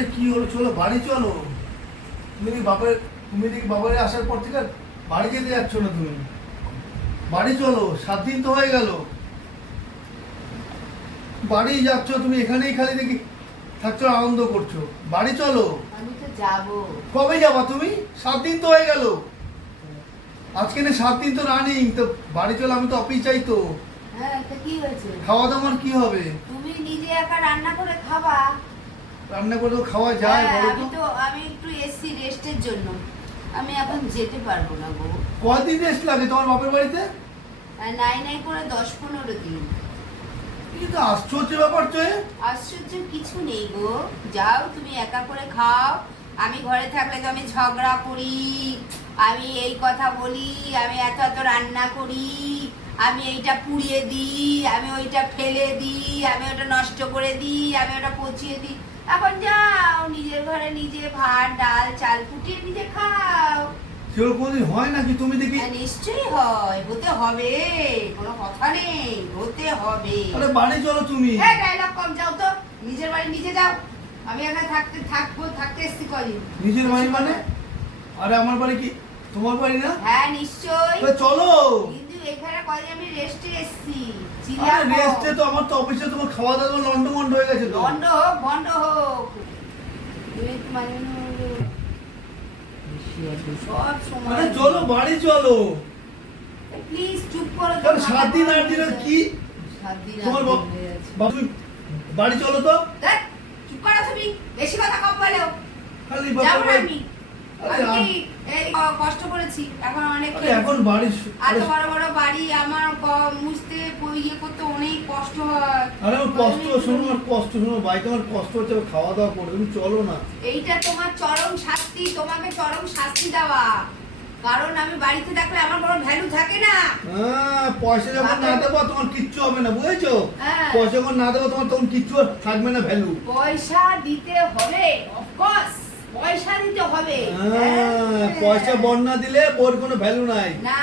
আরে কি হলো, চলো বাড়ি চলো। তুমি দেখি বাবারে আসার পর থেকে আর বাড়ি যেতে যাচ্ছ না তুমি। বাড়ি চলো, 7 দিন তো হয়ে গেল। বাড়ি যাচ্ছ তুমি, এখানেই খালি দেখি থাকছো, আনন্দ করছো। বাড়ি চলো। আমি তো যাবো। কবে যাবা তুমি? 7 দিন তো হয়ে গেল। আজকে না 7 দিন তো রানিং, তো বাড়ি চলো। আমি তো অফিস যাই তো। হ্যাঁ, তো কি হয়েছে? খাওয়া দাওয়ার কি হবে? তুমি নিজে একা রান্না করে খাবা। রান্না করে তো খাওয়া যায়, হ্যাঁ, বলো তো। আমি একটু এসছি রেস্টের জন্য। আমি এখন যেতে পারবো না গো। কয়দিন রেস্ট লাগে তোমার বাপের বাড়িতে? নাই নাই করে 10-15 দিন। কিন্তু আশ্চর্য ব্যাপার তো এ। আশ্চর্য কিছু নেই গো। যাও তুমি একা করে খাও। আমি ঘরে থাকলে তো আমি ঝগড়া করি, আমি এই কথা বলি, আমি এত এত রান্না করি, আমি এইটা পুড়িয়ে দিই, আমি ওইটা ফেলে দিই, আমি ওটা নষ্ট করে দিই, আমি ওটা পচিয়ে দিই। এখন যাও নিজের ঘরে নিজে ভাত ডাল চাল ফুটিয়ে নিজে খাও। সেগুলো কোনদিন হয় নাকি? তুমি দেখি। হ্যাঁ, নিশ্চয়ই হয়, হতে হবে, কোনো কথা নেই, হতে হবে। আরে বাড়ি চলো তুমি। এই ডায়লগ কম, যাও তো নিজের বাড়ি নিজে যাও। আমি এখানে থাকতে এসছি কদিন। নিজের বাড়ি মানে? আরে আমার বাড়ি কি তোমার বাড়ি না? হ্যাঁ নিশ্চয়ই। তো চলো। কিন্তু এখানে কদিন আমি রেস্টে এসছি। আরে রেস্টে তো আমার তো অফিসে তোমার খাওয়া দাওয়া লন্ডমন্ড হয়ে গেছে তো। বন্ধ হোক বন্ধ হোক। তুমি একটু মানে সব সময়। আরে চলো বাড়ি চলো। প্লিজ চুপ করো তো। আরে 7 দিন 8 দিন আর কি? 7 দিন তোমার 8 দিন হয়ে যাচ্ছে। বাবু বাড়ি চলো তো। দেখ, চুপ করো তুমি, বেশি কথা কম বলো। খালি যাবো না বাবা। আমি। আরে আমি এই কষ্ট করেছি, এখন অনেক আরে এখন বাড়ি এত বড় বড় বাড়ি আমার মুছতে ইয়ে করতে অনেক কষ্ট হয়। আরে আমার কষ্ট শোনো, আমার কষ্ট শোনো, বাড়িতে আমার কষ্ট হচ্ছে, আমি খাওয়া দাওয়া করে তুমি চলো না। এইটা তোমার চরম শাস্তি, তোমাকে চরম শাস্তি দেওয়া। কারণ আমি বাড়িতে থাকলে আমার কোনো ভ্যালু থাকে না। হ্যাঁ, পয়সা যখন না দেবো তোমার কিচ্ছু হবে না, বুঝেছো? হ্যাঁ। পয়সা যখন না দেবো তোমার তখন কিচ্ছু থাকবে না ভ্যালু। পয়সা দিতে হবে, অফকোর্স পয়সা দিতে হবে। হ্যাঁ, পয়সা বন্যা দিলে ওর কোনো ভ্যালু নাই। না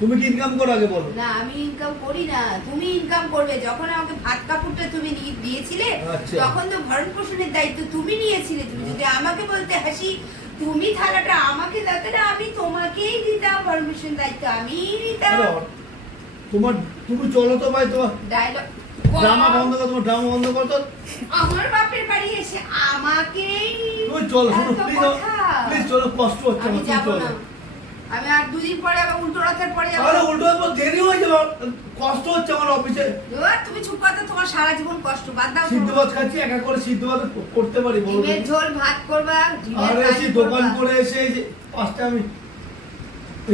তুমি কি ইনকাম করো আগে বলো? না, আমি ইনকাম করি না, তুমি ইনকাম করবে। যখন আমাকে ভাত কাপড়টা তুমি দিয়েছিলে, আচ্ছা। তখন তো ভরণ পোষণের দায়িত্ব তুমি নিয়েছিলে। তুমি যদি আমাকে বলতে হাসি তুমি থালাটা আমাকে দাও, না আমি তোমাকেই দিতাম ভরণ পোষণের দায়িত্ব, আমি নিতাম। তুমি চলো তো ভাই, তোমার ডায়লগ ড্রামা বন্ধ করো, তোমার ড্রামা বন্ধ করো তো। আমার বাপের বাড়ি এসে আমাকেই তুমি চলো, শোনো এত প্লিজ, কথা। প্লিজ চলো, কষ্ট হচ্ছে আমি আমার, তুমি যাবো চলো। না। আমি আর 2 দিন পরে আবার উল্টো রথের পরে যাবো। আরে উল্টো পর দেরি হয়ে যাবে, কষ্ট হচ্ছে আমার অফিসে। এবার তুমি চুপ করো তো, তোমার সারা জীবন কষ্ট বাদ দাও। সিদ্ধ ভাত খাচ্ছি, একা করে সিদ্ধ ভাত করতে পারি বলো তো? ডিমের ঝোল ভাত করবা, ডিমের আরে কারি এসে করবা। দোকান করে এসে এই যে পাঁচটা আমি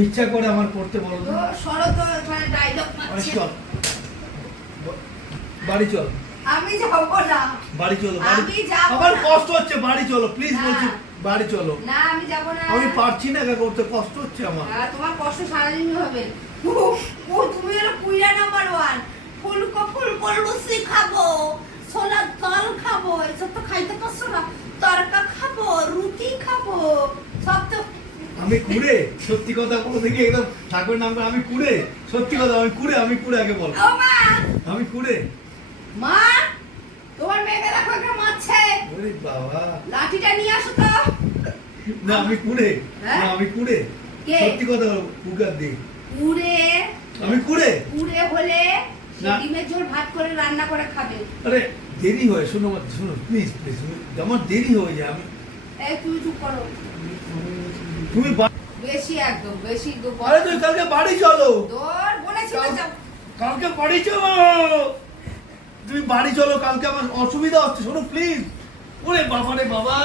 ইচ্ছা করে আমার করতে বলো তো। তো সরো তো, এখানে ডায়লগ আরে মারছে। চল বাড়ি চল, আমি যাবো না। বাড়ি চলো, আমি যাবো আমার না। কষ্ট হচ্ছে, বাড়ি চলো প্লিজ না। বলছি, বাড়ি চলো। না আমি যাবো না। আমি পারছি না একা করতে, কষ্ট হচ্ছে আমার। তোমার কষ্ট সারাদিন হবে। তুমি হলো কুইরা নাম্বার 1। ফুলকো লুচি খাবো, ছোলার তল খাবো, এসব তো খাইতে পারছো না। তরকা খাবো, রুটি খাবো, সব তো। আমি কুড়ে, সত্যি কথা বলো দেখি, একদম ঠাকুরের নাম করে আমি কুড়ে, সত্যি কথা আমি কুড়ে আগে বল। ও মা, আমি কুড়ে। মা তোমার মেয়েকে দেখো একটা মারছে। ওরে বাবা, লাঠিটা নিয়ে আসো তো। না আমি কুড়ে, হ্যাঁ? না আমি কুড়ে, কে? সত্যি কথা বলো, কুকার দি পুড়ে আমি কুড়ে। পুড়ে হলে না। ডিমের ঝোল ভাত করে রান্না করে খাবে। আরে দেরি হয়, শোনো শোনো প্লিজ প্লিজ, আমার দেরি হয়ে যায়। আমি এই তুমি চুপ করো। তুমি বেশি একদম বেশি আরে তুই কালকে বাড়ি চলো, তোর বলেছি তো যাও। কালকে বাড়ি চলো, তুমি বাড়ি চলো, কালকে আমার অসুবিধা হচ্ছে, শোনো প্লিজ। ওরে বাবা রে বাবা।